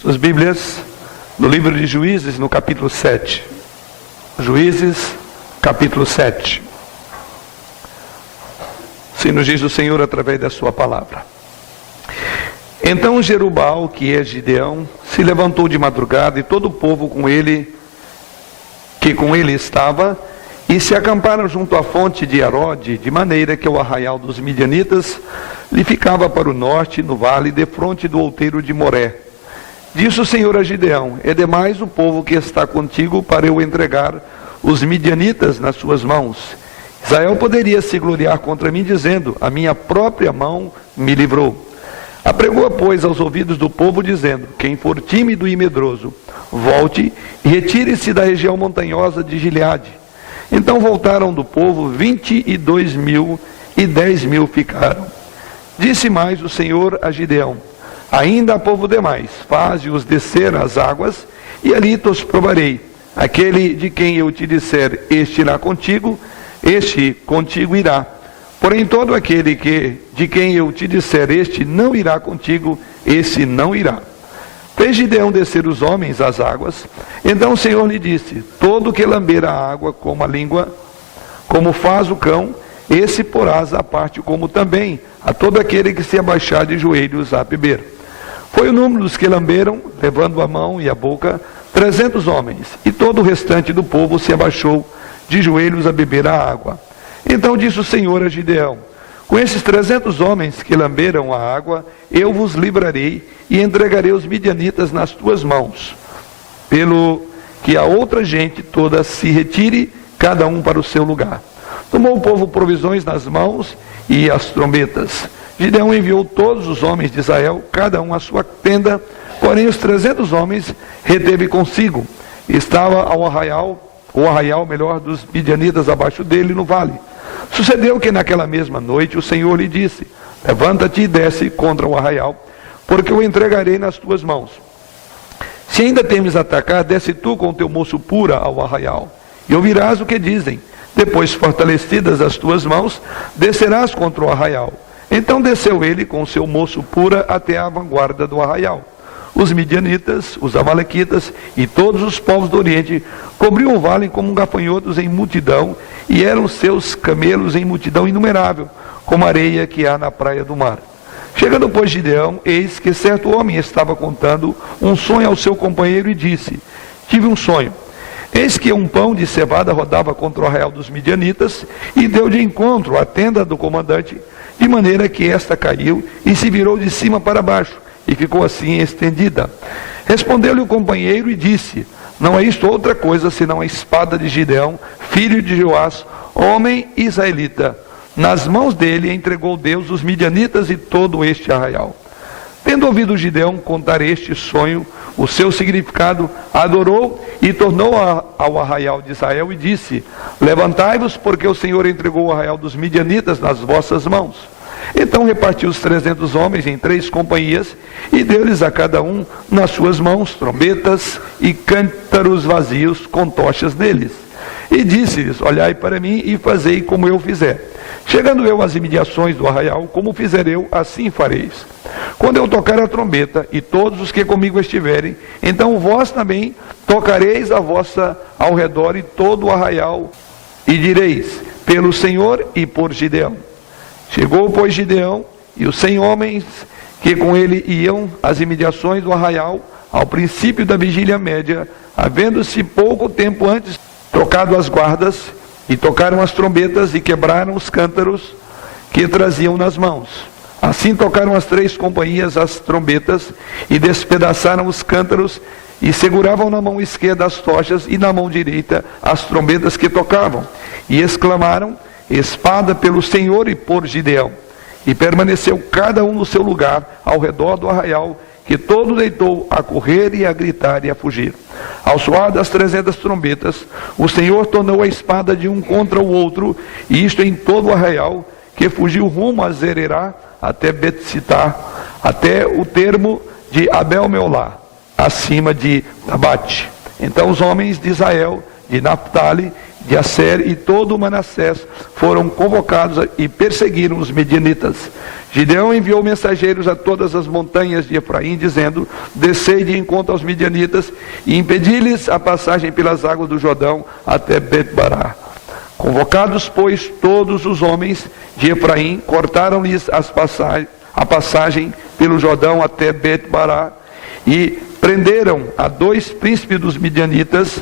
Suas Bíblias, no livro de Juízes, no capítulo 7. Juízes, capítulo 7. Assim nos diz o Senhor através da sua palavra. Então Jerubbaal, que é Gideão, se levantou de madrugada, e todo o povo com ele, que com ele estava, e se acamparam junto à fonte de Arode, de maneira que o arraial dos midianitas lhe ficava para o norte, no vale, defronte do outeiro de Moré. Disse o Senhor a Gideão: é demais o povo que está contigo para eu entregar os midianitas nas suas mãos. Israel poderia se gloriar contra mim, dizendo: a minha própria mão me livrou. Apregou, pois, aos ouvidos do povo, dizendo: quem for tímido e medroso, volte e retire-se da região montanhosa de Gileade. Então voltaram do povo 22.000, e 10.000 ficaram. Disse mais o Senhor a Gideão: ainda há povo demais, faze-os descer às águas, e ali te os provarei. Aquele de quem eu te disser, este irá contigo, este contigo irá. Porém todo aquele de quem eu te disser, este não irá contigo, esse não irá. Fez Gideão descer os homens às águas. Então o Senhor lhe disse: todo que lamber a água como a língua, como faz o cão, esse porás à parte, como também a todo aquele que se abaixar de joelhos a beber. Foi o número dos que lamberam, levando a mão e a boca, 300 homens, e todo o restante do povo se abaixou de joelhos a beber a água. Então disse o Senhor a Gideão: com esses 300 homens que lamberam a água, eu vos livrarei e entregarei os midianitas nas tuas mãos, pelo que a outra gente toda se retire, cada um para o seu lugar. Tomou o povo provisões nas mãos e as trombetas. Gideão enviou todos os homens de Israel, cada um à sua tenda, porém os 300 homens reteve consigo. Estava o arraial dos midianitas abaixo dele no vale. Sucedeu que naquela mesma noite o Senhor lhe disse: levanta-te e desce contra o arraial, porque o entregarei nas tuas mãos. Se ainda temes atacar, desce tu com teu moço pura ao arraial, e ouvirás o que dizem. Depois, fortalecidas as tuas mãos, descerás contra o arraial. Então desceu ele com o seu moço pura até a vanguarda do arraial. Os midianitas, os amalequitas e todos os povos do Oriente cobriam o vale como gafanhotos em multidão, e eram seus camelos em multidão inumerável, como a areia que há na praia do mar. Chegando, pois, Gideão, eis que certo homem estava contando um sonho ao seu companheiro e disse: tive um sonho. Eis que um pão de cevada rodava contra o arraial dos midianitas, e deu de encontro à tenda do comandante, de maneira que esta caiu e se virou de cima para baixo, e ficou assim estendida. Respondeu-lhe o companheiro e disse: não é isto outra coisa senão a espada de Gideão, filho de Joás, homem israelita. Nas mãos dele entregou Deus os midianitas e todo este arraial. Tendo ouvido Gideão contar este sonho, o seu significado, adorou e tornou ao arraial de Israel e disse: levantai-vos, porque o Senhor entregou o arraial dos midianitas nas vossas mãos. Então repartiu os 300 homens em 3 companhias, e deu-lhes a cada um nas suas mãos trombetas e cântaros vazios com tochas neles. E disse-lhes: olhai para mim e fazei como eu fizer. Chegando eu às imediações do arraial, como fizer eu, assim fareis. Quando eu tocar a trombeta, e todos os que comigo estiverem, então vós também tocareis a vossa ao redor e todo o arraial, e direis: pelo Senhor e por Gideão. Chegou, pois, Gideão e os 100 homens que com ele iam às imediações do arraial, ao princípio da vigília média, havendo-se pouco tempo antes trocado as guardas, e tocaram as trombetas e quebraram os cântaros que traziam nas mãos. Assim tocaram as 3 companhias as trombetas e despedaçaram os cântaros, e seguravam na mão esquerda as tochas e na mão direita as trombetas que tocavam, e exclamaram: espada pelo Senhor e por Gideão. E permaneceu cada um no seu lugar ao redor do arraial, que todo deitou a correr e a gritar e a fugir. Ao soar das 300 trombetas, o Senhor tornou a espada de um contra o outro, e isto em todo o arraial, que fugiu rumo a Zererá, até Bet-Sitá, até o termo de Abel-Meolá, acima de Tabate. Então os homens de Israel de Naphtali, de Asser e todo o Manassés foram convocados e perseguiram os medianitas. Gideão enviou mensageiros a todas as montanhas de Efraim, dizendo: descei de encontro aos medianitas e impedi-lhes a passagem pelas águas do Jordão até Bet-bará. Convocados, pois, todos os homens de Efraim, cortaram-lhes a passagem pelo Jordão até Bet-bará e prenderam a 2 príncipes dos midianitas,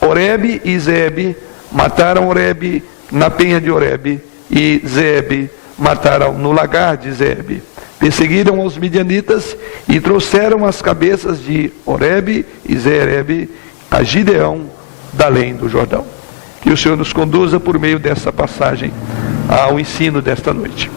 Oreb e Zeeb. Mataram Oreb na penha de Oreb e Zeeb mataram no lagar de Zeeb. Perseguiram os midianitas e trouxeram as cabeças de Oreb e Zeeb a Gideão da além do Jordão. Que o Senhor nos conduza por meio dessa passagem ao ensino desta noite.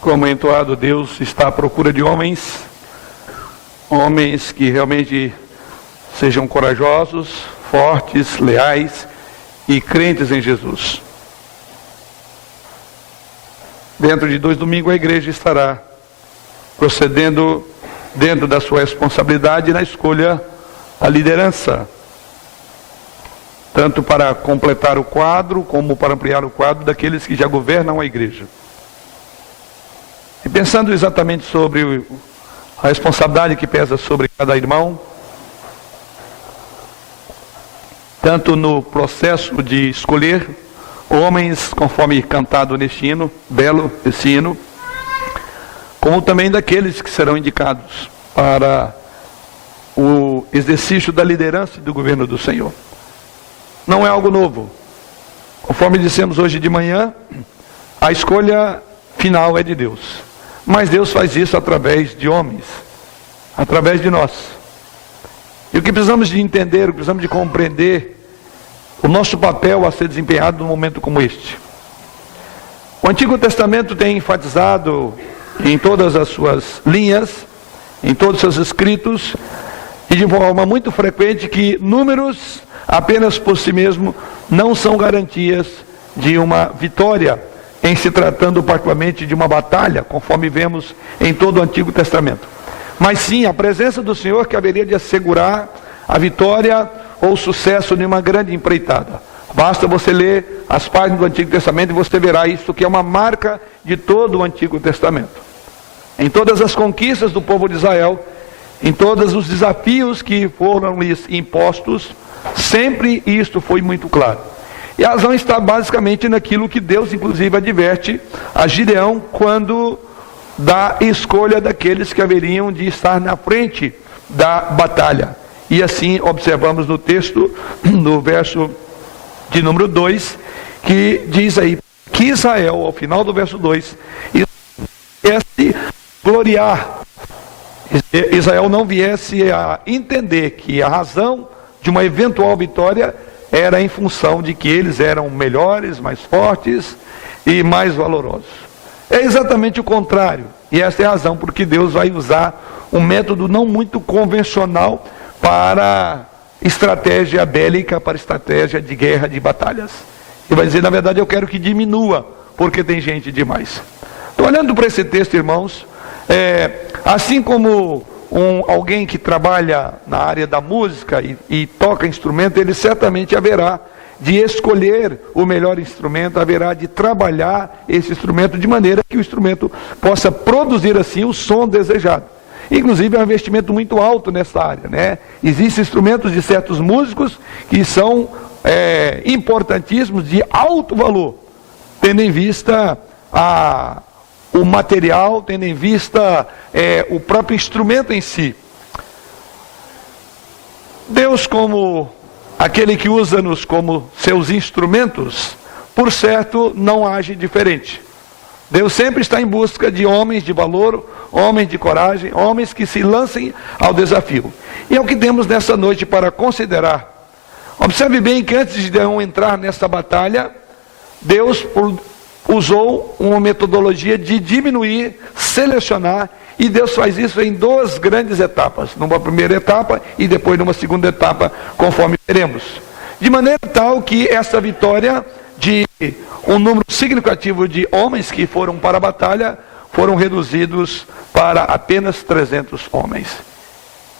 Como entoado, Deus está à procura de homens que realmente sejam corajosos, fortes, leais e crentes em Jesus. Dentro de 2 domingos a igreja estará procedendo dentro da sua responsabilidade na escolha da liderança, tanto para completar o quadro como para ampliar o quadro daqueles que já governam a igreja. E pensando exatamente sobre a responsabilidade que pesa sobre cada irmão, tanto no processo de escolher homens, conforme cantado neste hino, belo esse hino, como também daqueles que serão indicados para o exercício da liderança e do governo do Senhor. Não é algo novo. Conforme dissemos hoje de manhã, a escolha final é de Deus. Mas Deus faz isso através de homens, através de nós. E o que precisamos de entender, o que precisamos de compreender, o nosso papel a ser desempenhado num momento como este. O Antigo Testamento tem enfatizado em todas as suas linhas, em todos os seus escritos, e de forma muito frequente, que números apenas por si mesmo não são garantias de uma vitória, em se tratando particularmente de uma batalha, conforme vemos em todo o Antigo Testamento. Mas sim, a presença do Senhor que haveria de assegurar a vitória ou o sucesso de uma grande empreitada. Basta você ler as páginas do Antigo Testamento e você verá isso, que é uma marca de todo o Antigo Testamento. Em todas as conquistas do povo de Israel, em todos os desafios que foram lhes impostos, sempre isto foi muito claro. E a razão está basicamente naquilo que Deus inclusive adverte a Gideão quando dá escolha daqueles que haveriam de estar na frente da batalha. E assim observamos no texto, no verso de número 2, que diz aí que Israel, ao final do verso 2, viesse gloriar. Israel não viesse a entender que a razão de uma eventual vitória era em função de que eles eram melhores, mais fortes e mais valorosos. É exatamente o contrário. E esta é a razão por que Deus vai usar um método não muito convencional para estratégia bélica, para estratégia de guerra, de batalhas. Ele vai dizer, na verdade, eu quero que diminua, porque tem gente demais. Estou olhando para esse texto, irmãos, assim como alguém que trabalha na área da música e toca instrumento, ele certamente haverá de escolher o melhor instrumento, haverá de trabalhar esse instrumento de maneira que o instrumento possa produzir assim o som desejado. Inclusive é um investimento muito alto nessa área, né? Existem instrumentos de certos músicos que são importantíssimos, de alto valor, tendo em vista o material, tendo em vista o próprio instrumento em si. Deus, como aquele que usa-nos como seus instrumentos, por certo, não age diferente. Deus sempre está em busca de homens de valor, homens de coragem, homens que se lancem ao desafio. E é o que temos nessa noite para considerar. Observe bem que antes de Gideão entrar nessa batalha, Deus usou uma metodologia de diminuir, selecionar, e Deus faz isso em duas grandes etapas, numa primeira etapa e depois numa segunda etapa, conforme veremos. De maneira tal que essa vitória de um número significativo de homens que foram para a batalha, foram reduzidos para apenas 300 homens.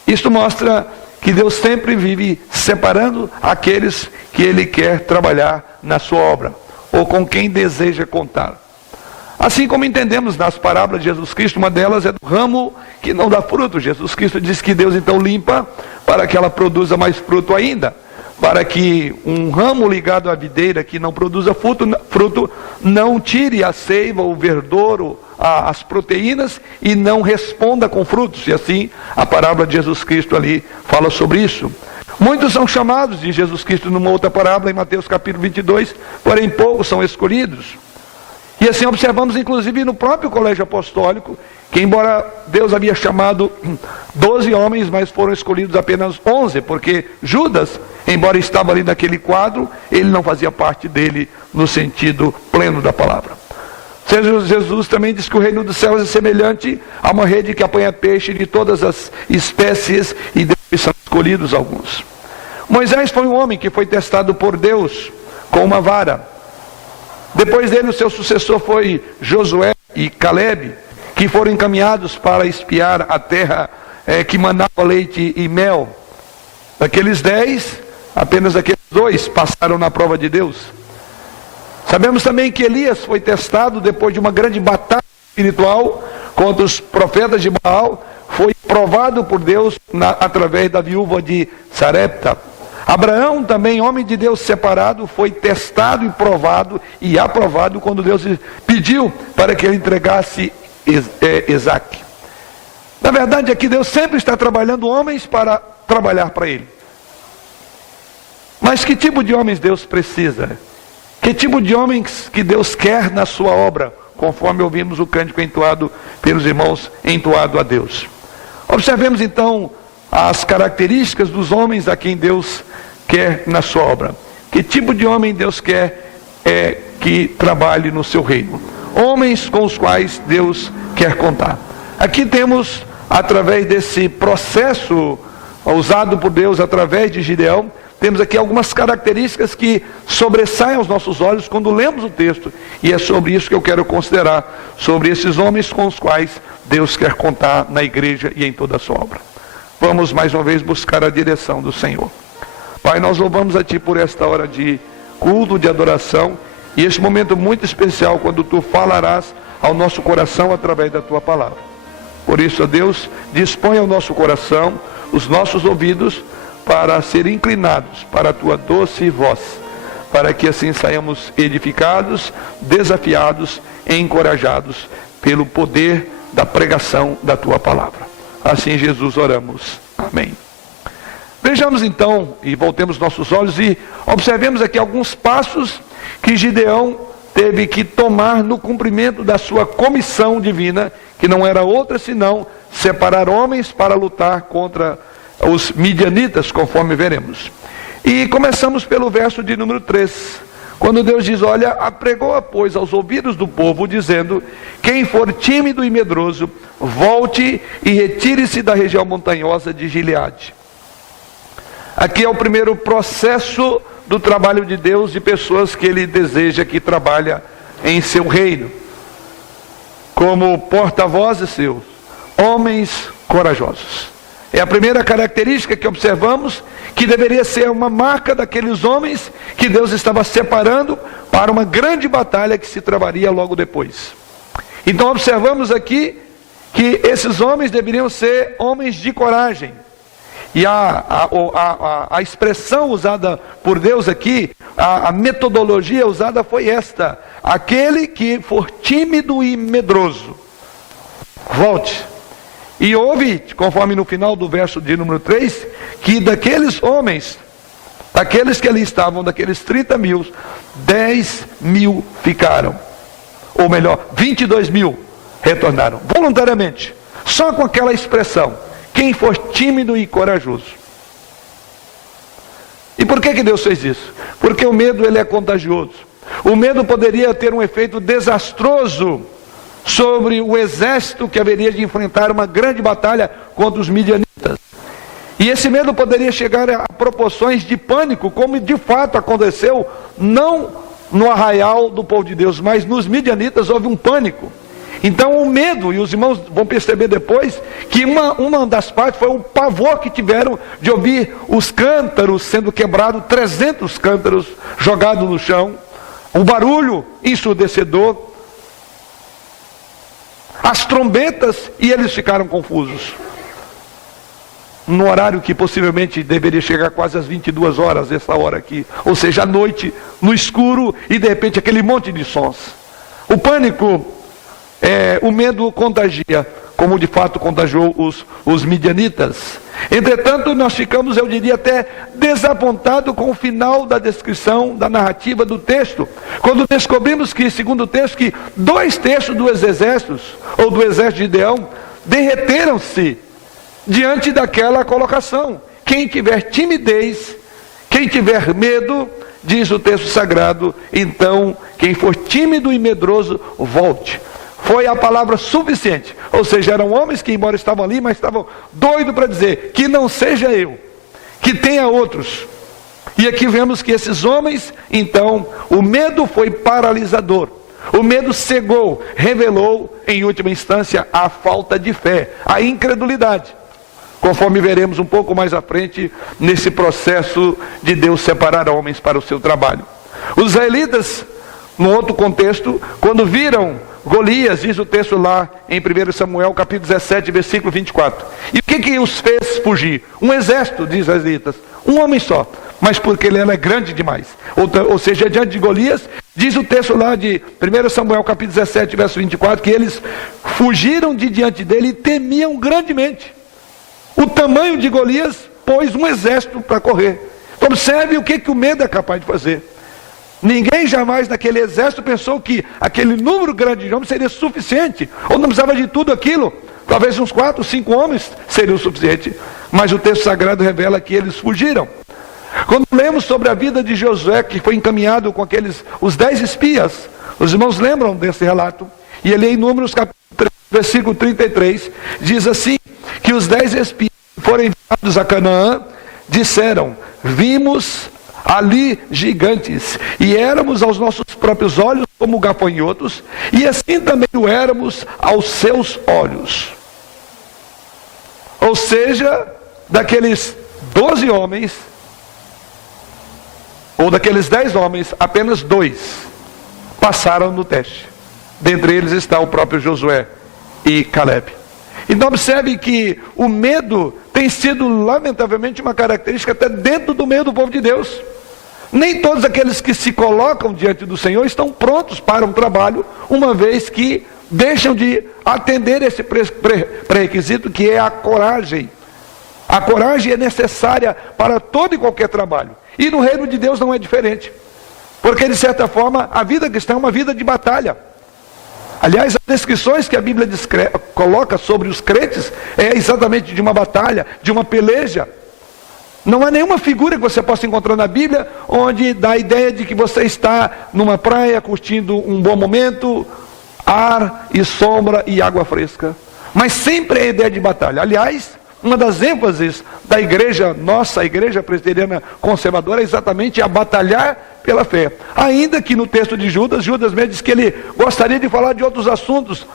Isto mostra que Deus sempre vive separando aqueles que Ele quer trabalhar na sua obra, ou com quem deseja contar. Assim como entendemos nas parábolas de Jesus Cristo, uma delas é do ramo que não dá fruto. Jesus Cristo diz que Deus então limpa para que ela produza mais fruto ainda, para que um ramo ligado à videira que não produza fruto não tire a seiva, o verdouro, as proteínas e não responda com frutos. E assim a parábola de Jesus Cristo ali fala sobre isso. Muitos são chamados de Jesus Cristo numa outra parábola, em Mateus capítulo 22, porém poucos são escolhidos. E assim observamos inclusive no próprio colégio apostólico, que embora Deus havia chamado 12 homens, mas foram escolhidos apenas 11, porque Judas, embora estava ali naquele quadro, ele não fazia parte dele no sentido pleno da palavra. Jesus também diz que o reino dos céus é semelhante a uma rede que apanha peixe de todas as espécies, e depois são escolhidos alguns. Moisés foi um homem que foi testado por Deus com uma vara. Depois dele, o seu sucessor foi Josué e Caleb, que foram encaminhados para espiar a terra que manava leite e mel. Daqueles 10, apenas aqueles 2 passaram na prova de Deus. Sabemos também que Elias foi testado depois de uma grande batalha espiritual contra os profetas de Baal, foi provado por Deus através da viúva de Sarepta. Abraão também, homem de Deus separado, foi testado e provado e aprovado quando Deus pediu para que ele entregasse Isaque. Na verdade é que Deus sempre está trabalhando homens para trabalhar para Ele. Mas que tipo de homens Deus precisa? Que tipo de homens que Deus quer na sua obra, conforme ouvimos o cântico entoado pelos irmãos, entoado a Deus. Observemos então as características dos homens a quem Deus quer na sua obra. Que tipo de homem Deus quer que trabalhe no seu reino? homens com os quais Deus quer contar. Aqui temos, através desse processo usado por Deus através de Gideão, temos aqui algumas características que sobressaem aos nossos olhos quando lemos o texto, e é sobre isso que eu quero considerar, sobre esses homens com os quais Deus quer contar na igreja e em toda a sua obra. Vamos mais uma vez buscar a direção do Senhor. Pai, nós louvamos a Ti por esta hora de culto, de adoração, e este momento muito especial quando Tu falarás ao nosso coração através da Tua palavra. Por isso, ó Deus, dispõe ao nosso coração, os nossos ouvidos, para ser inclinados para a Tua doce voz, para que assim saiamos edificados, desafiados e encorajados pelo poder da pregação da Tua palavra. Assim, Jesus, oramos. Amém. Vejamos então, e voltemos nossos olhos e observemos aqui alguns passos que Gideão teve que tomar no cumprimento da sua comissão divina, que não era outra senão separar homens para lutar contra os midianitas, conforme veremos. E começamos pelo verso de número 3, quando Deus diz: olha, apregou, pois, aos ouvidos do povo, dizendo: quem for tímido e medroso, volte e retire-se da região montanhosa de Gileade. Aqui é o primeiro processo do trabalho de Deus, de pessoas que Ele deseja que trabalhem em seu reino, como porta-vozes seus, homens corajosos. É a primeira característica que observamos, que deveria ser uma marca daqueles homens que Deus estava separando para uma grande batalha que se travaria logo depois. Então observamos aqui que esses homens deveriam ser homens de coragem. E a expressão usada por Deus aqui, a metodologia usada foi esta: aquele que for tímido e medroso, volte. E houve, conforme no final do verso de número 3, que daqueles homens, daqueles que ali estavam, daqueles 30 mil, 10 mil ficaram. Ou melhor, 22 mil retornaram, voluntariamente. Só com aquela expressão: quem for tímido e corajoso. E por que Deus fez isso? Porque o medo, ele é contagioso. O medo poderia ter um efeito desastroso sobre o exército que haveria de enfrentar uma grande batalha contra os midianitas. E esse medo poderia chegar a proporções de pânico, como de fato aconteceu, não no arraial do povo de Deus, mas nos midianitas houve um pânico. Então o medo, e os irmãos vão perceber depois, que uma das partes foi o pavor que tiveram de ouvir os cântaros sendo quebrados, 300 cântaros jogados no chão, o barulho ensurdecedor, as trombetas, e eles ficaram confusos. No horário que possivelmente deveria chegar quase às 22 horas, essa hora aqui, ou seja, à noite, no escuro, e de repente aquele monte de sons. O pânico, o medo contagia, como de fato contagiou os midianitas. Entretanto, nós ficamos, eu diria até, desapontados com o final da descrição, da narrativa do texto, quando descobrimos que, segundo o texto, que 2 terços dos exércitos, ou do exército de Gideão, derreteram-se diante daquela colocação. Quem tiver timidez, quem tiver medo, diz o texto sagrado, então, quem for tímido e medroso, volte. Foi a palavra suficiente. Ou seja, eram homens que, embora estavam ali, mas estavam doidos para dizer: que não seja eu, que tenha outros. E aqui vemos que esses homens, então, o medo foi paralisador. O medo cegou, revelou, em última instância, a falta de fé, a incredulidade. Conforme veremos um pouco mais à frente, nesse processo de Deus separar homens para o seu trabalho. Os israelitas, no outro contexto, quando viram Golias, diz o texto lá em 1 Samuel capítulo 17, versículo 24. E o que os fez fugir? Um exército de israelitas, um homem só, mas porque ele era grande demais. Ou seja, diante de Golias, diz o texto lá de 1 Samuel capítulo 17, verso 24, que eles fugiram de diante dele e temiam grandemente. O tamanho de Golias pôs um exército para correr. Observe o que o medo é capaz de fazer. Ninguém jamais naquele exército pensou que aquele número grande de homens seria suficiente, ou não precisava de tudo aquilo. Talvez uns 4, 5 homens seriam o suficiente, mas o texto sagrado revela que eles fugiram. Quando lemos sobre a vida de Josué, que foi encaminhado com os 10 espias Os irmãos lembram desse relato? E ele em Números capítulo 3, versículo 33, diz assim, que os 10 espias que foram enviados a Canaã, disseram, vimos ali gigantes, e éramos aos nossos próprios olhos como gafanhotos, e assim também o éramos aos seus olhos. Ou seja, daqueles 12 homens, ou daqueles 10 homens, apenas 2 passaram no teste. Dentre eles está o próprio Josué e Caleb. Então observe que o medo tem sido lamentavelmente uma característica até dentro do meio do povo de Deus. Nem todos aqueles que se colocam diante do Senhor estão prontos para um trabalho, uma vez que deixam de atender esse pré-requisito que é a coragem. A coragem é necessária para todo e qualquer trabalho. E no reino de Deus não é diferente. Porque de certa forma a vida cristã é uma vida de batalha. Aliás, as descrições que a Bíblia coloca sobre os crentes é exatamente de uma batalha, de uma peleja. Não há nenhuma figura que você possa encontrar na Bíblia onde dá a ideia de que você está numa praia curtindo um bom momento, ar e sombra e água fresca. Mas sempre é a ideia de batalha. Aliás, uma das ênfases da igreja, nossa igreja presbiteriana conservadora, é exatamente a batalhar pela fé. Ainda que no texto de Judas mesmo diz que ele gostaria de falar de outros assuntos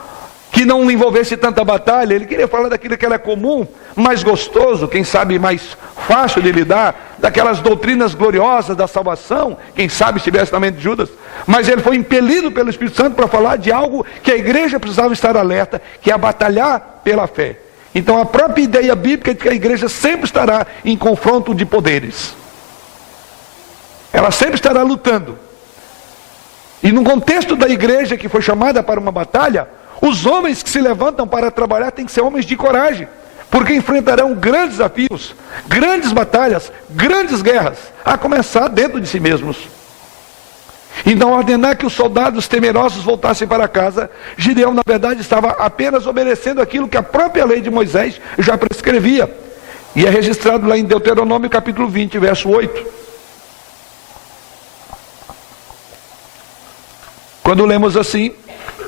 que não envolvesse tanta batalha. Ele queria falar daquilo que era comum, mais gostoso, quem sabe mais fácil de lidar, daquelas doutrinas gloriosas da salvação, quem sabe estivesse na mente de Judas. Mas ele foi impelido pelo Espírito Santo para falar de algo que a igreja precisava estar alerta, que é a batalhar pela fé. Então a própria ideia bíblica é de que a igreja sempre estará em confronto de poderes. Ela sempre estará lutando. E no contexto da igreja que foi chamada para uma batalha, os homens que se levantam para trabalhar têm que ser homens de coragem, porque enfrentarão grandes desafios, grandes batalhas, grandes guerras, a começar dentro de si mesmos. Então, ordenar que os soldados temerosos voltassem para casa, Gideão, na verdade, estava apenas obedecendo aquilo que a própria lei de Moisés já prescrevia. E é registrado lá em Deuteronômio capítulo 20, verso 8. Quando lemos assim,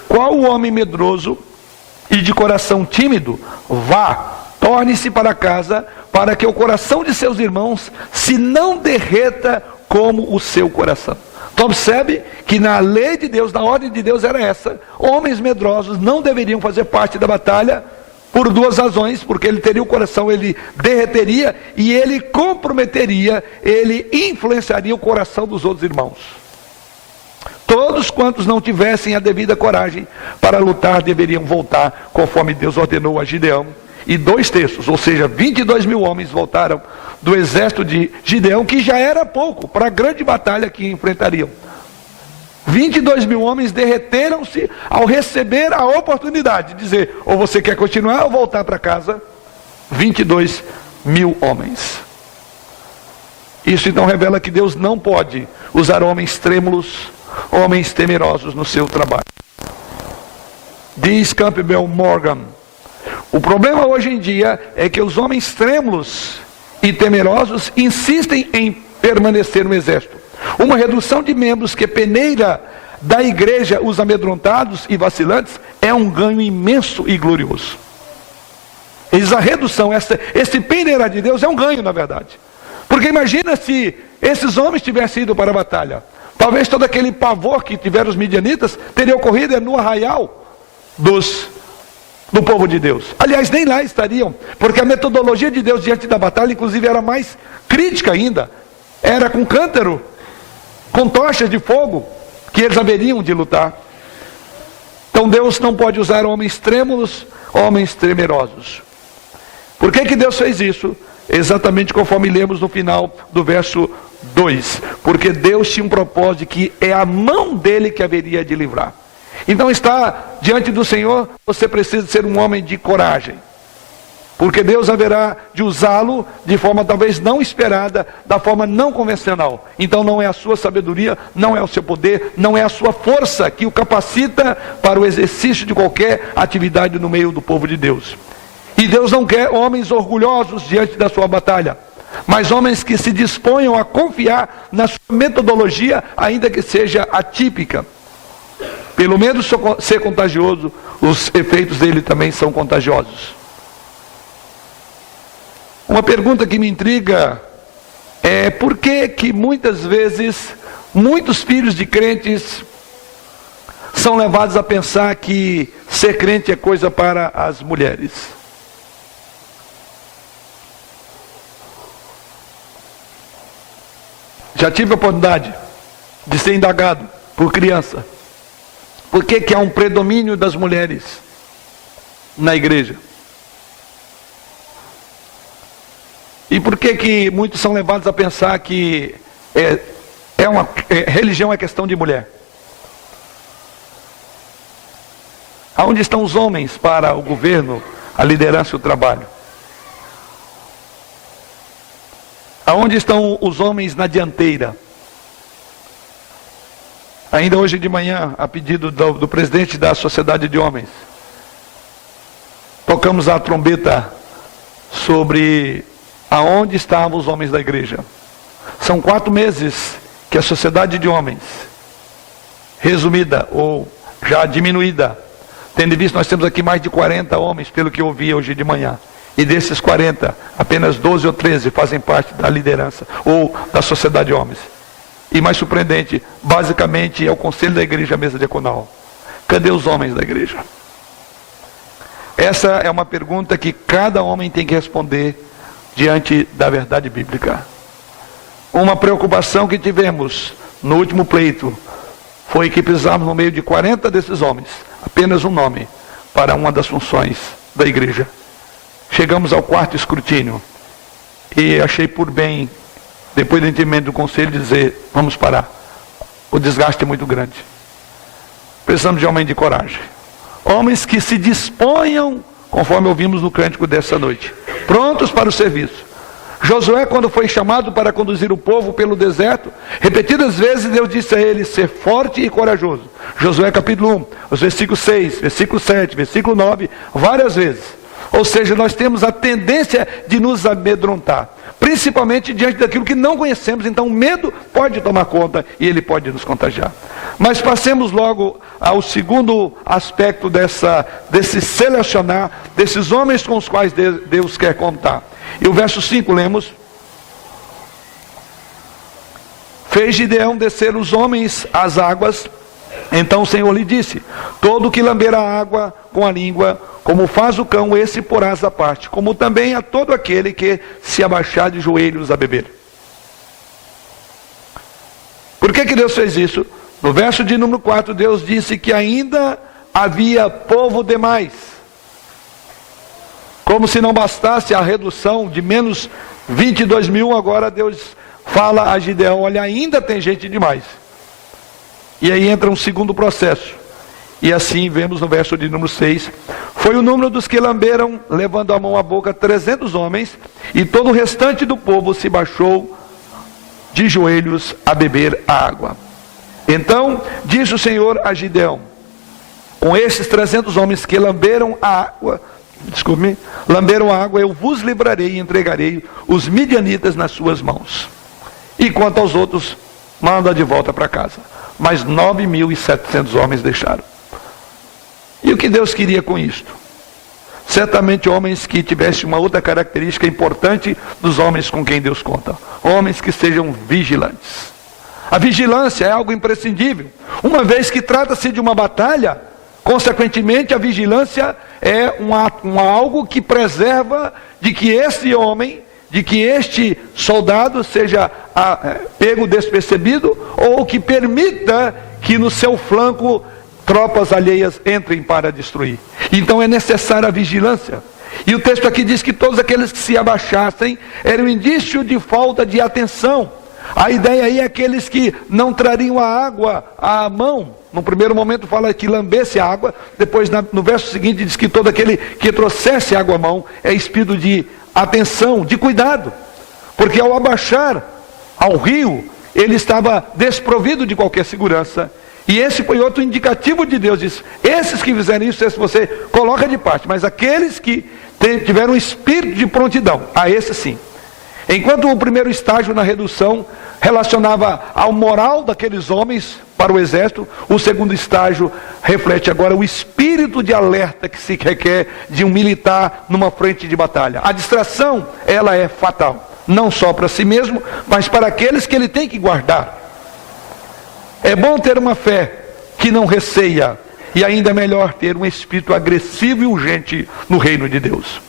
qual o homem medroso e de coração tímido, vá, torne-se para casa, para que o coração de seus irmãos se não derreta como o seu coração. Então observe que na lei de Deus, na ordem de Deus era essa, homens medrosos não deveriam fazer parte da batalha, por 2 razões, porque ele teria o coração, ele derreteria, e ele comprometeria, ele influenciaria o coração dos outros irmãos. Todos quantos não tivessem a devida coragem para lutar deveriam voltar, conforme Deus ordenou a Gideão. E 2/3, ou seja, 22 mil homens voltaram do exército de Gideão, que já era pouco para a grande batalha que enfrentariam. 22 mil homens derreteram-se ao receber a oportunidade de dizer, ou você quer continuar ou voltar para casa. 22 mil homens. Isso então revela que Deus não pode usar homens trêmulos, homens temerosos no seu trabalho. Diz Campbell Morgan, o problema hoje em dia é que os homens trêmulos e temerosos insistem em permanecer no exército. Uma redução de membros que peneira da igreja os amedrontados e vacilantes é um ganho imenso e glorioso. Eis a redução, esse peneirar de Deus é um ganho, na verdade. Porque imagina se esses homens tivessem ido para a batalha. Talvez todo aquele pavor que tiveram os midianitas teria ocorrido no arraial do povo de Deus. Aliás, nem lá estariam, porque a metodologia de Deus diante da batalha, inclusive, era mais crítica ainda. Era com cântaro, com tochas de fogo, que eles haveriam de lutar. Então Deus não pode usar homens trêmulos, homens temerosos. Por que Deus fez isso? Exatamente conforme lemos no final do verso 2. Porque Deus tinha um propósito que é a mão dele que haveria de livrar. Então está diante do Senhor, você precisa ser um homem de coragem. Porque Deus haverá de usá-lo de forma talvez não esperada, da forma não convencional. Então não é a sua sabedoria, não é o seu poder, não é a sua força que o capacita para o exercício de qualquer atividade no meio do povo de Deus. E Deus não quer homens orgulhosos diante da sua batalha, mas homens que se disponham a confiar na sua metodologia, ainda que seja atípica. pelo menos ser contagioso, os efeitos dele também são contagiosos. Uma pergunta que me intriga é por que muitas vezes muitos filhos de crentes são levados a pensar que ser crente é coisa para as mulheres. Já tive a oportunidade de ser indagado por criança. Por que há um predomínio das mulheres na igreja? E por que muitos são levados a pensar que religião é questão de mulher? Aonde estão os homens para o governo, a liderança e o trabalho? Aonde estão os homens na dianteira? Ainda hoje de manhã, a pedido do presidente da Sociedade de Homens, tocamos a trombeta sobre aonde estavam os homens da igreja. São 4 meses que a Sociedade de Homens, resumida ou já diminuída, tendo visto, nós temos aqui mais de 40 homens, pelo que eu ouvi hoje de manhã. E desses 40, apenas 12 ou 13 fazem parte da liderança ou da Sociedade de Homens. E mais surpreendente, basicamente é o conselho da igreja, a mesa diaconal. Cadê os homens da igreja? Essa é uma pergunta que cada homem tem que responder diante da verdade bíblica. Uma preocupação que tivemos no último pleito foi que precisávamos, no meio de 40 desses homens, apenas um nome para uma das funções da igreja. Chegamos ao 4º escrutínio e achei por bem, depois do entendimento do conselho, dizer: vamos parar, o desgaste é muito grande. Precisamos de homens de coragem, homens que se disponham, conforme ouvimos no cântico dessa noite, prontos para o serviço. Josué, quando foi chamado para conduzir o povo pelo deserto, repetidas vezes Deus disse a ele: ser forte e corajoso. Josué capítulo 1, os versículos 6, versículo 7, versículo 9, várias vezes. Ou seja, nós temos a tendência de nos amedrontar, principalmente diante daquilo que não conhecemos. Então o medo pode tomar conta e ele pode nos contagiar. Mas passemos logo ao segundo aspecto desse selecionar, desses homens com os quais Deus quer contar. E o verso 5 lemos: fez Gideão descer os homens às águas. Então o Senhor lhe disse: todo que lamber a água com a língua, como faz o cão, esse porás à parte, como também a todo aquele que se abaixar de joelhos a beber. Por que Deus fez isso? No verso de número 4, Deus disse que ainda havia povo demais. Como se não bastasse a redução de menos 22 mil, agora Deus fala a Gideão: olha, ainda tem gente demais. E aí entra um segundo processo. E assim vemos no verso de número 6, foi o número dos que lamberam, levando a mão à boca, 300 homens, e todo o restante do povo se baixou de joelhos a beber a água. Então disse o Senhor a Gideão: com esses 300 homens que lamberam a água, eu vos livrarei e entregarei os midianitas nas suas mãos. E quanto aos outros, manda de volta para casa. Mas 9.700 homens deixaram. E o que Deus queria com isto? Certamente homens que tivessem uma outra característica importante dos homens com quem Deus conta: homens que sejam vigilantes. A vigilância é algo imprescindível. Uma vez que trata-se de uma batalha, consequentemente a vigilância é algo que preserva de que esse homem, de que este soldado seja pego despercebido, ou que permita que no seu flanco tropas alheias entrem para destruir. Então é necessária a vigilância. E o texto aqui diz que todos aqueles que se abaixassem era um indício de falta de atenção. A ideia aí é aqueles que não trariam a água à mão. No primeiro momento fala que lambesse a água, depois no verso seguinte diz que todo aquele que trouxesse água à mão é espírito de atenção, de cuidado. Porque ao abaixar ao rio, ele estava desprovido de qualquer segurança. E esse foi outro indicativo de Deus: diz: esses que fizerem isso, esse você coloca de parte, mas aqueles que tiveram um espírito de prontidão, a esse sim. Enquanto o primeiro estágio na redução relacionava ao moral daqueles homens, para o exército. O segundo estágio reflete agora o espírito de alerta que se requer de um militar numa frente de batalha. A distração, ela é fatal, não só para si mesmo, mas para aqueles que ele tem que guardar. É bom ter uma fé que não receia, e ainda é melhor ter um espírito agressivo e urgente no reino de Deus.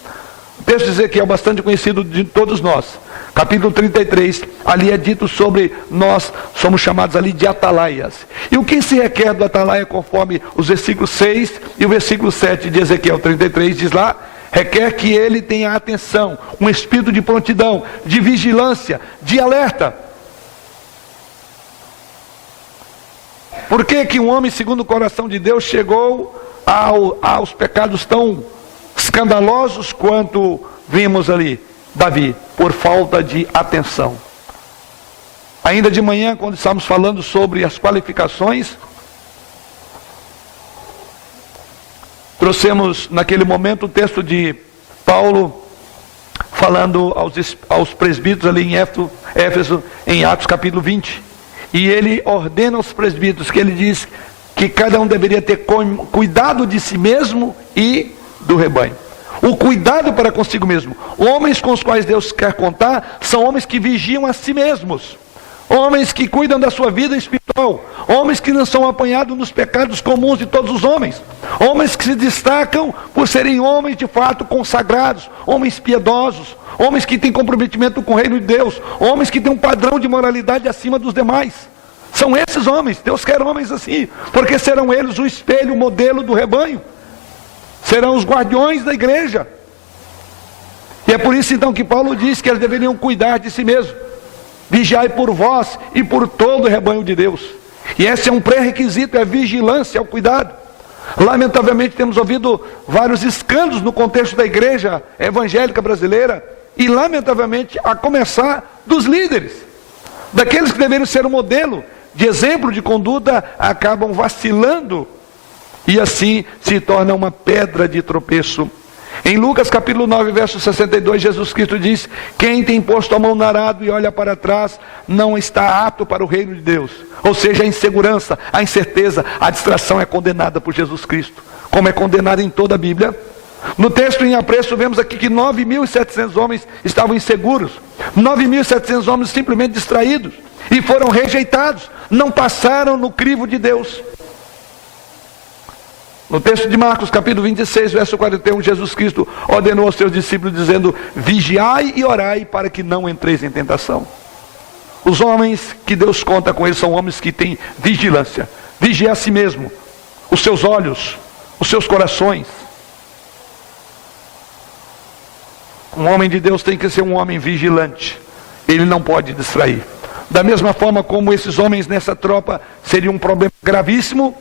O texto de Ezequiel é bastante conhecido de todos nós. Capítulo 33, ali é dito sobre nós, somos chamados ali de atalaias. E o que se requer do atalaia, conforme os versículos 6 e o versículo 7 de Ezequiel 33, diz lá, requer que ele tenha atenção, um espírito de prontidão, de vigilância, de alerta. Por que que um homem segundo o coração de Deus chegou aos pecados tão escandalosos quanto vimos ali? Davi, por falta de atenção. Ainda de manhã, quando estávamos falando sobre as qualificações, trouxemos naquele momento o texto de Paulo falando aos presbíteros ali em Éfeso, em Atos capítulo 20. E ele ordena aos presbíteros que ele diz que cada um deveria ter cuidado de si mesmo e do rebanho. O cuidado para consigo mesmo. Homens com os quais Deus quer contar são homens que vigiam a si mesmos. Homens que cuidam da sua vida espiritual. Homens que não são apanhados nos pecados comuns de todos os homens. Homens que se destacam por serem homens de fato consagrados. Homens piedosos. Homens que têm comprometimento com o reino de Deus. Homens que têm um padrão de moralidade acima dos demais. São esses homens. Deus quer homens assim. Porque serão eles o espelho, o modelo do rebanho. Serão os guardiões da igreja. E é por isso então que Paulo diz que eles deveriam cuidar de si mesmos. Vigiai por vós e por todo o rebanho de Deus. E esse é um pré-requisito, é a vigilância, é o cuidado. Lamentavelmente temos ouvido vários escândalos no contexto da igreja evangélica brasileira. E lamentavelmente a começar dos líderes. Daqueles que deveriam ser um modelo de exemplo de conduta, acabam vacilando. E assim se torna uma pedra de tropeço. Em Lucas capítulo 9, verso 62, Jesus Cristo diz: quem tem posto a mão no arado e olha para trás, não está apto para o reino de Deus. Ou seja, a insegurança, a incerteza, a distração é condenada por Jesus Cristo, como é condenada em toda a Bíblia. No texto em apreço, vemos aqui que 9.700 homens estavam inseguros. 9.700 homens simplesmente distraídos. E foram rejeitados, não passaram no crivo de Deus. No texto de Marcos, capítulo 26, verso 41, Jesus Cristo ordenou aos seus discípulos, dizendo: vigiai e orai para que não entreis em tentação. Os homens que Deus conta com eles são homens que têm vigilância. Vigia a si mesmo, os seus olhos, os seus corações. Um homem de Deus tem que ser um homem vigilante. Ele não pode distrair. Da mesma forma como esses homens nessa tropa seriam um problema gravíssimo,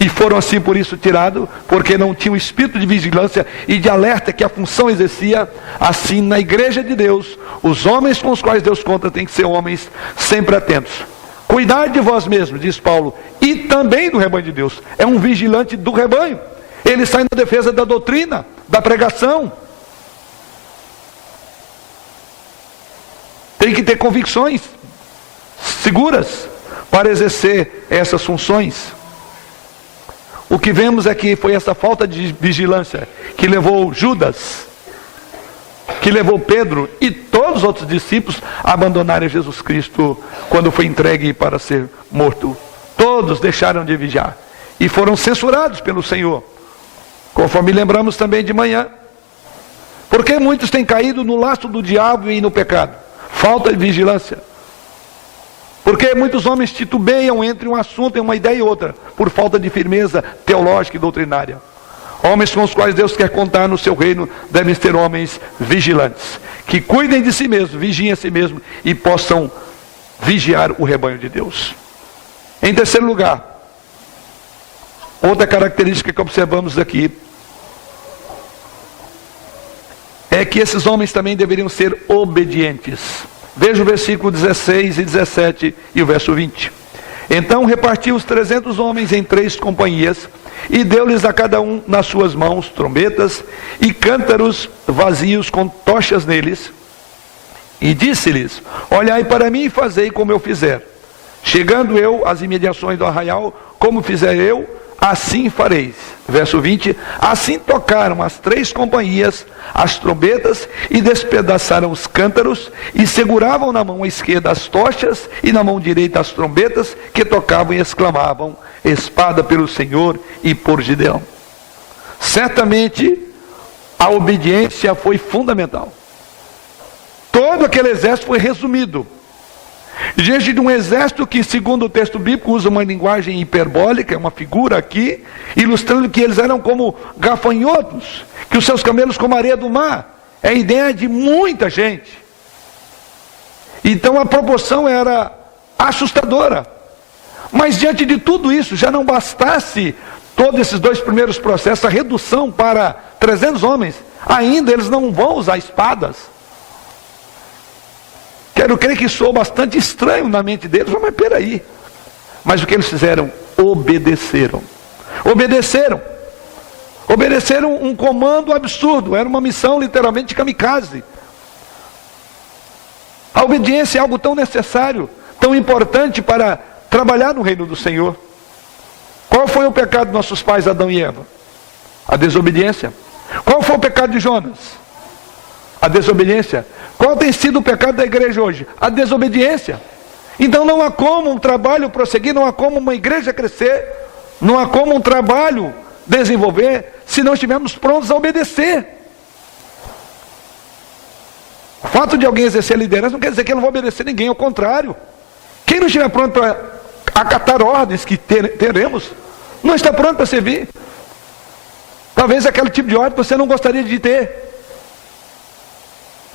e foram assim por isso tirados, porque não tinham espírito de vigilância e de alerta que a função exercia. Assim na igreja de Deus, os homens com os quais Deus conta têm que ser homens sempre atentos. Cuidar de vós mesmos, diz Paulo, e também do rebanho de Deus. É um vigilante do rebanho. Ele sai na defesa da doutrina, da pregação. Tem que ter convicções seguras para exercer essas funções. O que vemos é que foi essa falta de vigilância que levou Judas, que levou Pedro e todos os outros discípulos a abandonarem Jesus Cristo quando foi entregue para ser morto. Todos deixaram de vigiar e foram censurados pelo Senhor, conforme lembramos também de manhã. Porque muitos têm caído no laço do diabo e no pecado? Falta de vigilância. Porque muitos homens titubeiam entre um assunto e uma ideia e outra, por falta de firmeza teológica e doutrinária. Homens com os quais Deus quer contar no seu reino devem ser homens vigilantes, que cuidem de si mesmos, vigiem a si mesmos e possam vigiar o rebanho de Deus. Em terceiro lugar, outra característica que observamos aqui é que esses homens também deveriam ser obedientes. Veja o versículo 16 e 17 e o verso 20. Então repartiu os 300 homens em 3 companhias, e deu-lhes a cada um nas suas mãos trombetas e cântaros vazios com tochas neles, e disse-lhes: olhai para mim e fazei como eu fizer. chegando eu às imediações do arraial, como fizer eu, assim fareis. Verso 20, assim tocaram as 3 companhias as trombetas e despedaçaram os cântaros e seguravam na mão esquerda as tochas e na mão direita as trombetas que tocavam e exclamavam, espada pelo Senhor e por Gideão. Certamente a obediência foi fundamental. Todo aquele exército foi resumido. Diante de um exército que, segundo o texto bíblico, usa uma linguagem hiperbólica, uma figura aqui, ilustrando que eles eram como gafanhotos, que os seus camelos como areia do mar. É a ideia de muita gente. Então a proporção era assustadora. Mas diante de tudo isso, já não bastasse todos esses 2 primeiros processos, a redução para 300 homens, ainda eles não vão usar espadas. Quero crer que soou bastante estranho na mente deles, mas peraí. Mas o que eles fizeram? Obedeceram. Obedeceram um comando absurdo, era uma missão literalmente kamikaze. A obediência é algo tão necessário, tão importante para trabalhar no reino do Senhor. Qual foi o pecado de nossos pais Adão e Eva? A desobediência. Qual foi o pecado de Jonas? A desobediência. Qual tem sido o pecado da igreja hoje? A desobediência. Então não há como um trabalho prosseguir, não há como uma igreja crescer, não há como um trabalho desenvolver, se não estivermos prontos a obedecer. O fato de alguém exercer a liderança não quer dizer que ele não vai obedecer ninguém, ao contrário. Quem não estiver pronto para acatar ordens que teremos, não está pronto para servir. Talvez aquele tipo de ordem você não gostaria de ter.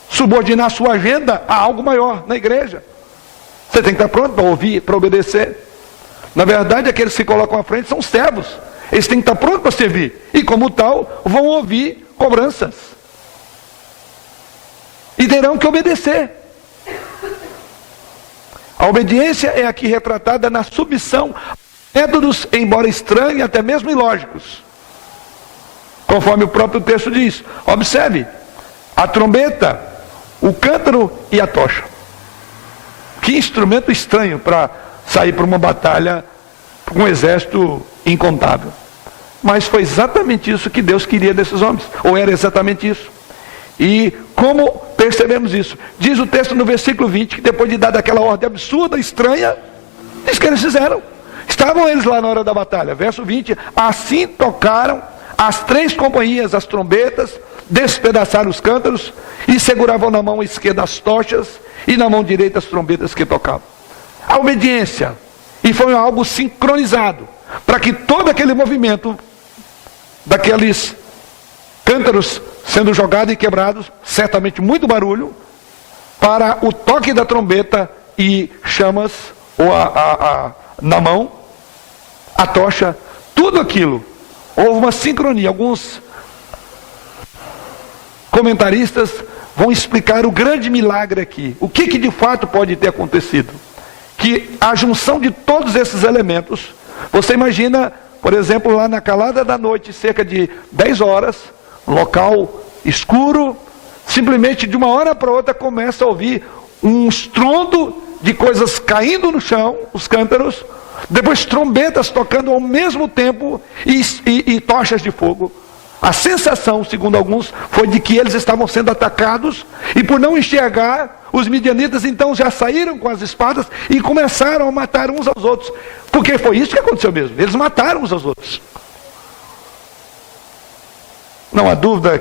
Subordinar sua agenda a algo maior na igreja. Você tem que estar pronto para ouvir, para obedecer. Na verdade, aqueles que se colocam à frente são servos. Eles têm que estar prontos para servir. E como tal, vão ouvir cobranças. E terão que obedecer. A obediência é aqui retratada na submissão a métodos, embora estranhos e até mesmo ilógicos. Conforme o próprio texto diz. Observe, a trombeta, o cântaro e a tocha. Que instrumento estranho para sair para uma batalha com um exército incontável. Mas foi exatamente isso que Deus queria desses homens. Ou era exatamente isso. E como percebemos isso? Diz o texto no versículo 20, que depois de dar aquela ordem absurda, estranha, diz que eles fizeram. Estavam eles lá na hora da batalha. Verso 20, assim tocaram as 3 companhias, as trombetas, despedaçaram os cântaros e seguravam na mão esquerda as tochas e na mão direita as trombetas que tocavam. A obediência, e foi algo sincronizado, para que todo aquele movimento daqueles cântaros sendo jogados e quebrados, certamente muito barulho, para o toque da trombeta e chamas, ou na mão, a tocha, tudo aquilo, houve uma sincronia. Alguns comentaristas vão explicar o grande milagre aqui. O que de fato pode ter acontecido? Que a junção de todos esses elementos, você imagina, por exemplo, lá na calada da noite, cerca de 10 horas, um local escuro, simplesmente de uma hora para outra começa a ouvir um estrondo de coisas caindo no chão, os cântaros, depois trombetas tocando ao mesmo tempo e tochas de fogo. A sensação, segundo alguns, foi de que eles estavam sendo atacados e por não enxergar, os midianitas então já saíram com as espadas e começaram a matar uns aos outros. Porque foi isso que aconteceu mesmo, eles mataram uns aos outros. Não há dúvida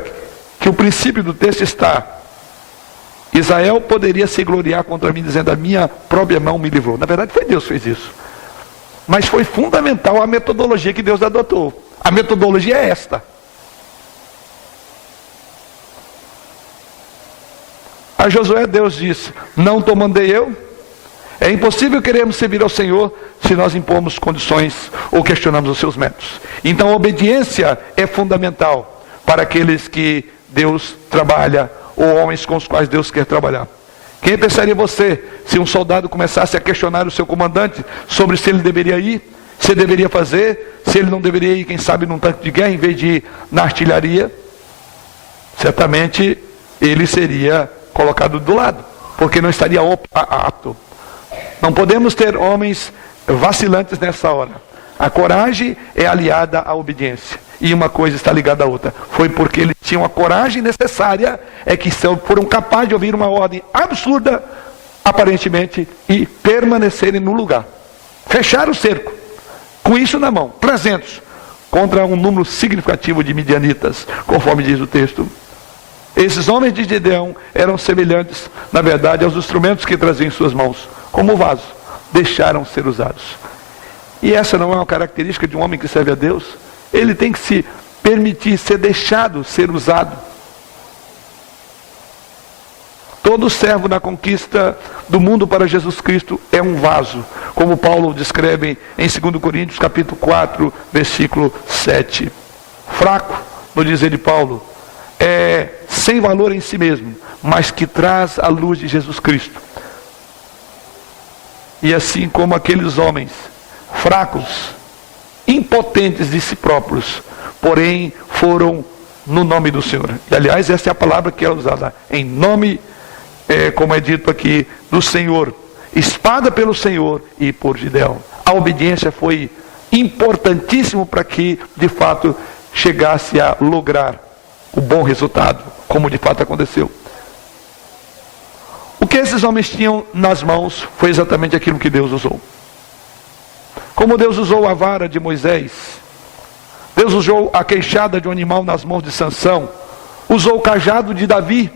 que o princípio do texto está: Israel poderia se gloriar contra mim, dizendo, a minha própria mão me livrou. Na verdade foi Deus que fez isso. Mas foi fundamental a metodologia que Deus adotou. A metodologia é esta. A Josué Deus disse, não te mandei eu? É impossível querermos servir ao Senhor se nós impomos condições ou questionamos os seus métodos. Então a obediência é fundamental para aqueles que Deus trabalha, ou homens com os quais Deus quer trabalhar. Quem pensaria você, se um soldado começasse a questionar o seu comandante sobre se ele deveria ir, se ele deveria fazer, se ele não deveria ir, quem sabe, num tanque de guerra, em vez de ir na artilharia? Certamente ele seria colocado do lado, porque não estaria apto. Não podemos ter homens vacilantes nessa hora. A coragem é aliada à obediência. E uma coisa está ligada à outra. Foi porque eles tinham a coragem necessária, é que foram capazes de ouvir uma ordem absurda, aparentemente, e permanecerem no lugar. Fecharam o cerco, com isso na mão, 300, contra um número significativo de midianitas, conforme diz o texto. Esses homens de Gideão eram semelhantes, na verdade, aos instrumentos que traziam em suas mãos, como o vaso, deixaram ser usados. E essa não é uma característica de um homem que serve a Deus? Ele tem que se permitir ser deixado ser usado. Todo servo na conquista do mundo para Jesus Cristo é um vaso, como Paulo descreve em 2 Coríntios capítulo 4, versículo 7. Fraco, no dizer de Paulo, é sem valor em si mesmo, mas que traz a luz de Jesus Cristo. E assim como aqueles homens fracos, impotentes de si próprios, porém foram no nome do Senhor. E aliás, essa é a palavra que é usada, em nome, como é dito aqui, do Senhor, espada pelo Senhor e por Gideão. A obediência foi importantíssimo para que de fato chegasse a lograr o bom resultado, como de fato aconteceu. O que esses homens tinham nas mãos foi exatamente aquilo que Deus usou. Como Deus usou a vara de Moisés, Deus usou a queixada de um animal nas mãos de Sansão, usou o cajado de Davi,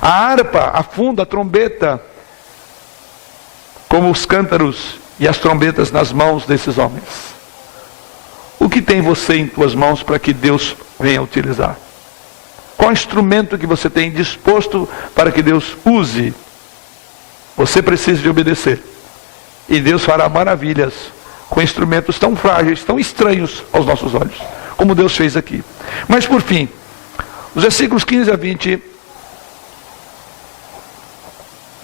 a harpa, a funda, a trombeta, como os cântaros e as trombetas nas mãos desses homens. O que tem você em tuas mãos para que Deus venha utilizar? Qual instrumento que você tem disposto para que Deus use? Você precisa de obedecer. E Deus fará maravilhas com instrumentos tão frágeis, tão estranhos aos nossos olhos, como Deus fez aqui. Mas por fim, os versículos 15 a 20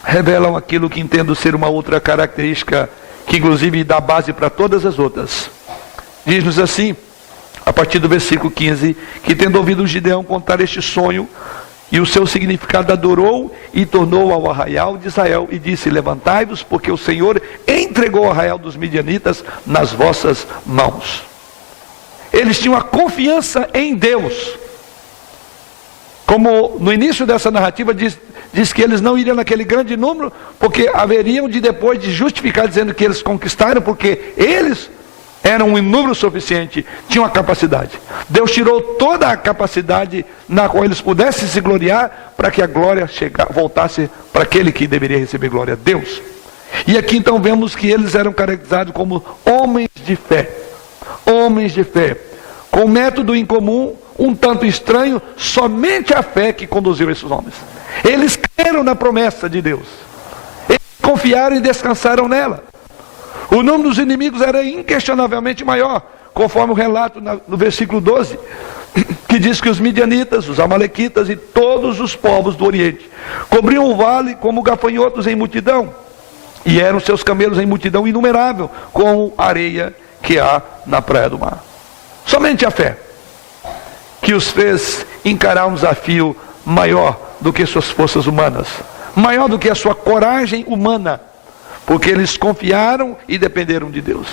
revelam aquilo que entendo ser uma outra característica, que inclusive dá base para todas as outras. Diz-nos assim, a partir do versículo 15, que tendo ouvido Gideão contar este sonho, e o seu significado, adorou e tornou ao arraial de Israel e disse: levantai-vos, porque o Senhor entregou o arraial dos midianitas nas vossas mãos. Eles tinham a confiança em Deus. Como no início dessa narrativa diz que eles não iriam naquele grande número, porque haveriam de depois de justificar dizendo que eles conquistaram, porque eles eram em número suficiente, tinham a capacidade. Deus tirou toda a capacidade na qual eles pudessem se gloriar, para que a glória voltasse para aquele que deveria receber glória, Deus. E aqui então vemos que eles eram caracterizados como homens de fé. Homens de fé, com um método incomum, um tanto estranho, somente a fé que conduziu esses homens. Eles creram na promessa de Deus. Eles confiaram e descansaram nela. O número dos inimigos era inquestionavelmente maior, conforme o relato no versículo 12, que diz que os midianitas, os amalequitas e todos os povos do Oriente cobriam o vale como gafanhotos em multidão, e eram seus camelos em multidão inumerável, como a areia que há na praia do mar. Somente a fé que os fez encarar um desafio maior do que suas forças humanas, maior do que a sua coragem humana, porque eles confiaram e dependeram de Deus.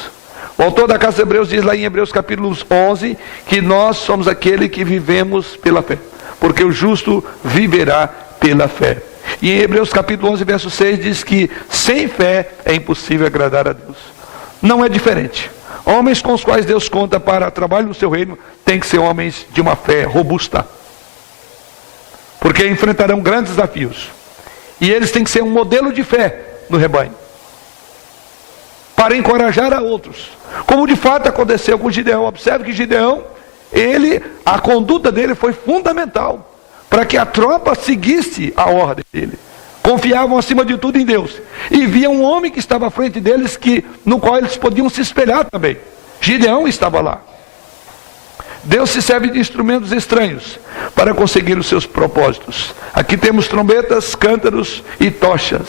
O autor da Carta aos Hebreus diz lá em Hebreus capítulo 11, que nós somos aquele que vivemos pela fé, porque o justo viverá pela fé. E em Hebreus capítulo 11, verso 6 diz que sem fé é impossível agradar a Deus. Não é diferente. Homens com os quais Deus conta para trabalho no seu reino, tem que ser homens de uma fé robusta, porque enfrentarão grandes desafios, e eles têm que ser um modelo de fé no rebanho, para encorajar a outros, como de fato aconteceu com Gideão. Observe que Gideão, a conduta dele foi fundamental, para que a tropa seguisse a ordem dele. Confiavam acima de tudo em Deus, e via um homem que estava à frente deles, no qual eles podiam se espelhar também. Gideão estava lá. Deus se serve de instrumentos estranhos para conseguir os seus propósitos. Aqui temos trombetas, cântaros e tochas.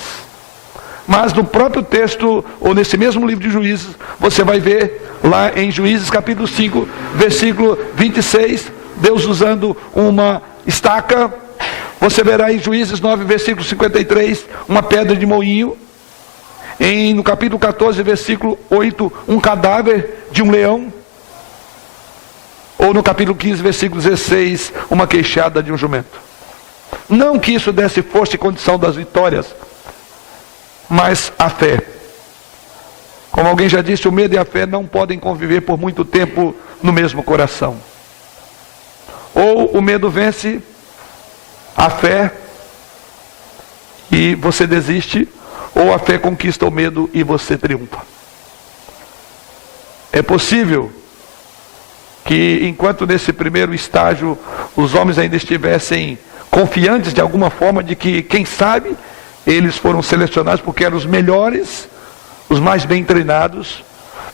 Mas no próprio texto, ou nesse mesmo livro de Juízes, você vai ver lá em Juízes capítulo 5, versículo 26, Deus usando uma estaca. Você verá em Juízes 9, versículo 53, uma pedra de moinho. no capítulo 14, versículo 8, um cadáver de um leão. Ou no capítulo 15, versículo 16, uma queixada de um jumento. Não que isso desse força e condição das vitórias, mas a fé. Como alguém já disse, o medo e a fé não podem conviver por muito tempo no mesmo coração. Ou o medo vence a fé e você desiste, ou a fé conquista o medo e você triunfa. É possível que enquanto nesse primeiro estágio os homens ainda estivessem confiantes de alguma forma de que, quem sabe, eles foram selecionados porque eram os melhores, os mais bem treinados,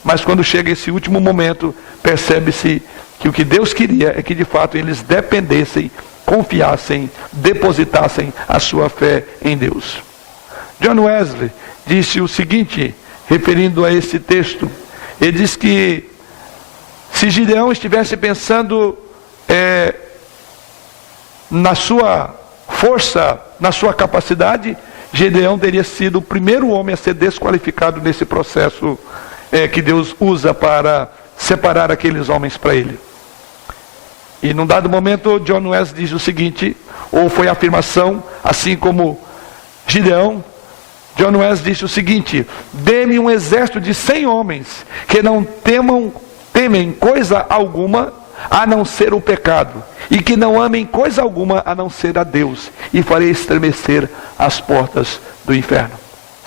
mas quando chega esse último momento, percebe-se que o que Deus queria é que de fato eles dependessem, confiassem, depositassem a sua fé em Deus. John Wesley disse o seguinte, referindo a esse texto, ele diz que se Gideão estivesse pensando na sua força, na sua capacidade, Gideão teria sido o primeiro homem a ser desqualificado nesse processo que Deus usa para separar aqueles homens para ele. E num dado momento, John Wesley diz o seguinte, ou foi a afirmação, assim como Gideão, John Wesley disse o seguinte: dê-me um exército de 100 homens que não temem coisa alguma a não ser o pecado, e que não amem coisa alguma a não ser a Deus, e farei estremecer as portas do inferno.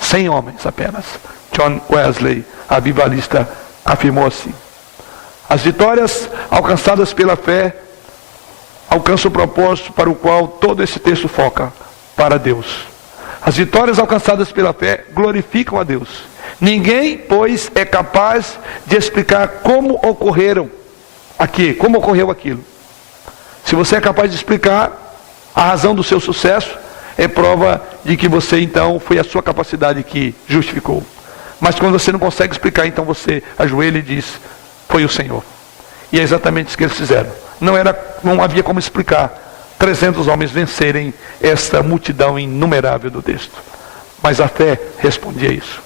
100 homens apenas. John Wesley, avivalista, afirmou assim. As vitórias alcançadas pela fé alcançam o propósito para o qual todo esse texto foca, para Deus. As vitórias alcançadas pela fé glorificam a Deus. Ninguém, pois, é capaz de explicar como ocorreu aquilo. Se você é capaz de explicar a razão do seu sucesso, é prova de que você, então, foi a sua capacidade que justificou. Mas quando você não consegue explicar, então você ajoelha e diz, foi o Senhor. E é exatamente isso que eles fizeram. Não havia como explicar 300 homens vencerem esta multidão inumerável do texto. Mas a fé respondia isso.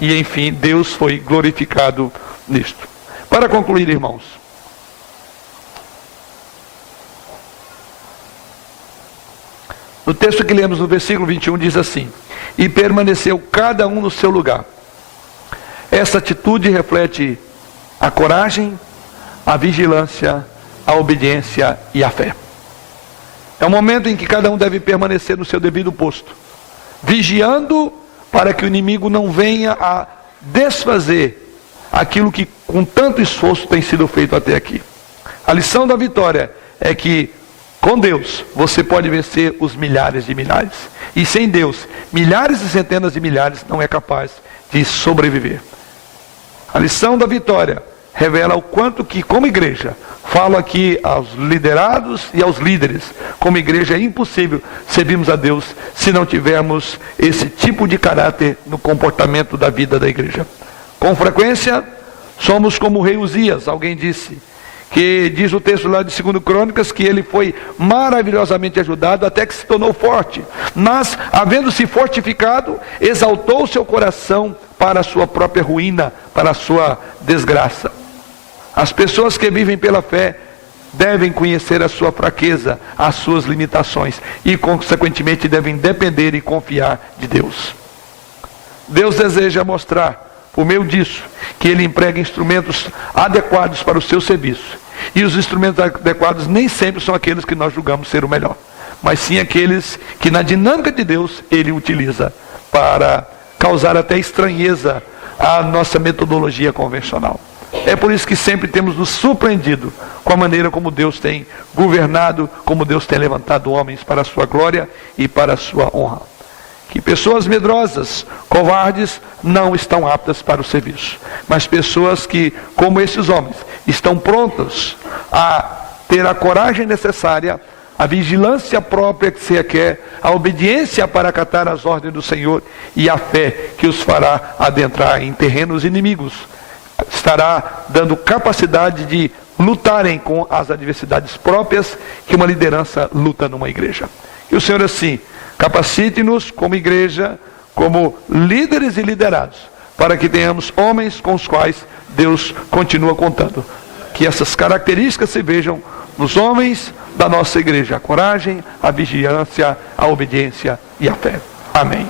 E enfim, Deus foi glorificado nisto. Para concluir, irmãos, no texto que lemos no versículo 21 diz assim: e permaneceu cada um no seu lugar. Essa atitude reflete a coragem, a vigilância, a obediência e a fé. É um momento em que cada um deve permanecer no seu devido posto, vigiando para que o inimigo não venha a desfazer aquilo que com tanto esforço tem sido feito até aqui. A lição da vitória é que com Deus você pode vencer os milhares de milhares, e sem Deus, milhares e centenas de milhares não é capaz de sobreviver. A lição da vitória revela o quanto que, como igreja, falo aqui aos liderados e aos líderes, como igreja é impossível servirmos a Deus se não tivermos esse tipo de caráter no comportamento da vida da igreja. Com frequência, somos como o rei Uzias, alguém disse, que diz o texto lá de 2 Crônicas, que ele foi maravilhosamente ajudado até que se tornou forte, mas, havendo-se fortificado, exaltou seu coração para a sua própria ruína, para a sua desgraça. As pessoas que vivem pela fé devem conhecer a sua fraqueza, as suas limitações, e consequentemente devem depender e confiar de Deus. Deus deseja mostrar, por meio disso, que Ele emprega instrumentos adequados para o seu serviço. E os instrumentos adequados nem sempre são aqueles que nós julgamos ser o melhor, mas sim aqueles que na dinâmica de Deus Ele utiliza para causar até estranheza à nossa metodologia convencional. É por isso que sempre temos nos surpreendido com a maneira como Deus tem governado, como Deus tem levantado homens para a sua glória e para a sua honra. Que pessoas medrosas, covardes, não estão aptas para o serviço, mas pessoas que, como esses homens, estão prontas a ter a coragem necessária, a vigilância própria que se requer, a obediência para acatar as ordens do Senhor e a fé que os fará adentrar em terrenos inimigos, estará dando capacidade de lutarem com as adversidades próprias que uma liderança luta numa igreja. E o Senhor assim capacite-nos como igreja, como líderes e liderados, para que tenhamos homens com os quais Deus continua contando. Que essas características se vejam nos homens da nossa igreja: a coragem, a vigilância, a obediência e a fé. Amém.